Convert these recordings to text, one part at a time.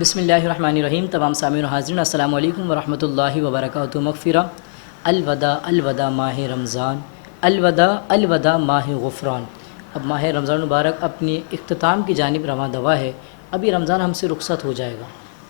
بسم اللہ الرحمن الرحیم۔ تمام سامعین و حاضرین السلام علیکم ورحمۃ اللہ وبرکاتہ۔ مغفرہ، الوداع الوداع ماہ رمضان، الوداع الوداع ماہ غفران۔ اب ماہ رمضان مبارک اپنی اختتام کی جانب رواں دوا ہے۔ ابھی رمضان ہم سے رخصت ہو جائے گا۔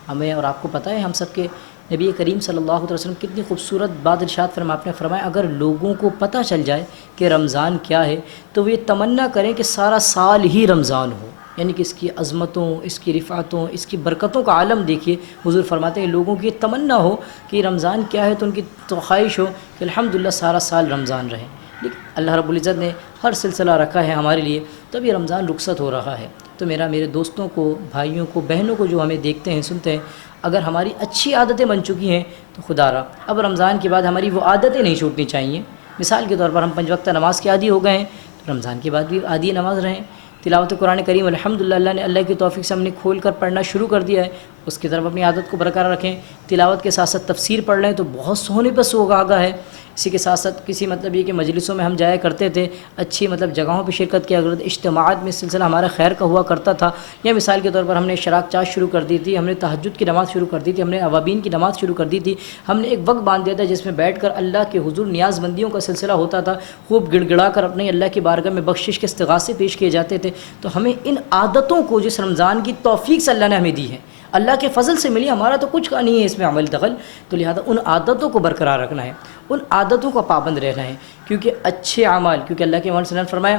ہمیں اور آپ کو پتہ ہے ہم سب کے نبی کریم صلی اللہ علیہ وسلم کتنی خوبصورت بات ارشاد آپ نے فرمایا، اگر لوگوں کو پتہ چل جائے کہ رمضان کیا ہے تو وہ یہ تمنا کریں کہ سارا سال ہی رمضان ہو، یعنی کہ اس کی عظمتوں، اس کی رفعتوں، اس کی برکتوں کا عالم دیکھیے۔ حضور فرماتے ہیں لوگوں کی تمنا ہو کہ رمضان کیا ہے تو ان کی تو خواہش ہو کہ الحمدللہ سارا سال رمضان رہے، لیکن اللہ رب العزت نے ہر سلسلہ رکھا ہے ہمارے لیے، تب یہ رمضان رخصت ہو رہا ہے۔ تو میرے دوستوں کو، بھائیوں کو، بہنوں کو جو ہمیں دیکھتے ہیں سنتے ہیں، اگر ہماری اچھی عادتیں بن چکی ہیں تو خدا را اب رمضان کے بعد ہماری وہ عادتیں نہیں چھوٹنی چاہیے۔ مثال کے طور پر ہم 5 وقتہ نماز کے عادی ہو گئے ہیں تو رمضان کے بعد بھی عادی نماز رہیں۔ تلاوت قرآن کریم الحمدللہ اللہ نے اللہ کی توفیق سے ہم نے کھول کر پڑھنا شروع کر دیا ہے، اس کی طرف اپنی عادت کو برقرار رکھیں۔ تلاوت کے ساتھ ساتھ تفسیر پڑھ لیں تو بہت سونے پر سوگاگا ہے۔ اسی کے ساتھ ساتھ کسی یہ کہ مجلسوں میں ہم جایا کرتے تھے، اچھی جگہوں پہ شرکت کیا کرتے، اجتماعات میں سلسلہ ہمارا خیر کا ہوا کرتا تھا، یا مثال کے طور پر ہم نے شراق چاش شروع کر دی تھی، ہم نے تہجد کی نماز شروع کر دی تھی، ہم نے اوابین کی نماز شروع کر دی تھی، ہم نے ایک وقت باندھ دیا تھا جس میں بیٹھ کر اللہ کے حضور نیاز مندیوں کا سلسلہ ہوتا تھا، خوب گڑ گڑا کر اپنے اللہ کی بارگاہ میں بخشش کے استغاثے پیش کیے جاتے تھے۔ تو ہمیں ان عادتوں کو جس رمضان کی توفیق سے اللہ نے ہمیں دی ہے، اللہ کے فضل سے ملی، ہمارا تو کچھ کا نہیں ہے اس میں عمل دخل، تو لہذا ان عادتوں کو برقرار رکھنا ہے، ان عادتوں کا پابند رہنا ہے، کیونکہ اچھے اعمال، کیونکہ اللہ کے محمد صلی اللہ علیہ وسلم نے فرمایا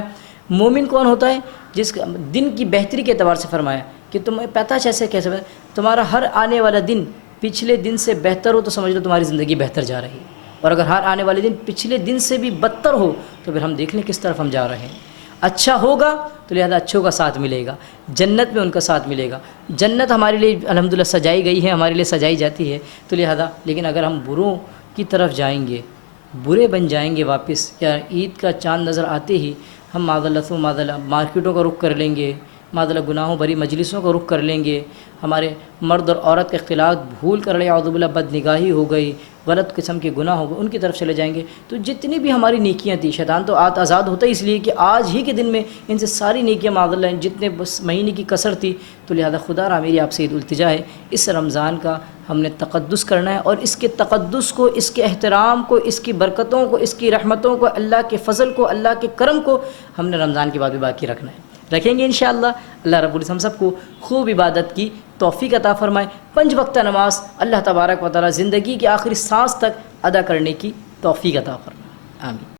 مومن کون ہوتا ہے جس کا دن کی بہتری کے اعتبار سے فرمایا کہ تمہیں پتہ کیسے تمہارا ہر آنے والا دن پچھلے دن سے بہتر ہو تو سمجھ لو تمہاری زندگی بہتر جا رہی ہے، اور اگر ہر آنے والے دن پچھلے دن سے بھی بدتر ہو تو پھر ہم دیکھ لیں کس طرف ہم جا رہے ہیں۔ اچھا ہوگا تو لہذا اچھوں کا ساتھ ملے گا، جنت میں ان کا ساتھ ملے گا، جنت ہمارے لیے الحمدللہ سجائی گئی ہے، ہمارے لیے سجائی جاتی ہے، تو لہذا لیکن اگر ہم بروں کی طرف جائیں گے، برے بن جائیں گے واپس، یا عید کا چاند نظر آتے ہی ہم معذلہ مارکیٹوں کا رخ کر لیں گے، معذلہ گناہوں بھری مجلسوں کا رخ کر لیں گے، ہمارے مرد اور عورت کا اختلاط بھول کر لیں، اعوذ باللہ بد نگاہی ہو گئی، غلط قسم کے گناہ ہو گئے، ان کی طرف چلے جائیں گے، تو جتنی بھی ہماری نیکیاں تھیں، شیطان تو آزاد ہوتا ہی اس لیے کہ آج ہی کے دن میں ان سے ساری نیکیاں معذلہ جتنے بس مہینے کی کثر تھی، تو لہذا خدا را میری آپ سے التجا ہے اس رمضان کا ہم نے تقدس کرنا ہے، اور اس کے تقدس کو، اس کے احترام کو، اس کی برکتوں کو، اس کی رحمتوں کو، اللہ کے فضل کو، اللہ کے کرم کو ہم نے رمضان کے بعد بھی باقی رکھنا ہے، رکھیں گے انشاءاللہ۔ اللہ رب العزت ہم سب کو خوب عبادت کی توفیق عطا فرمائے، 5 وقتہ نماز اللہ تبارک و تعالی زندگی کی آخری سانس تک ادا کرنے کی توفیق عطا فرمائے، آمین۔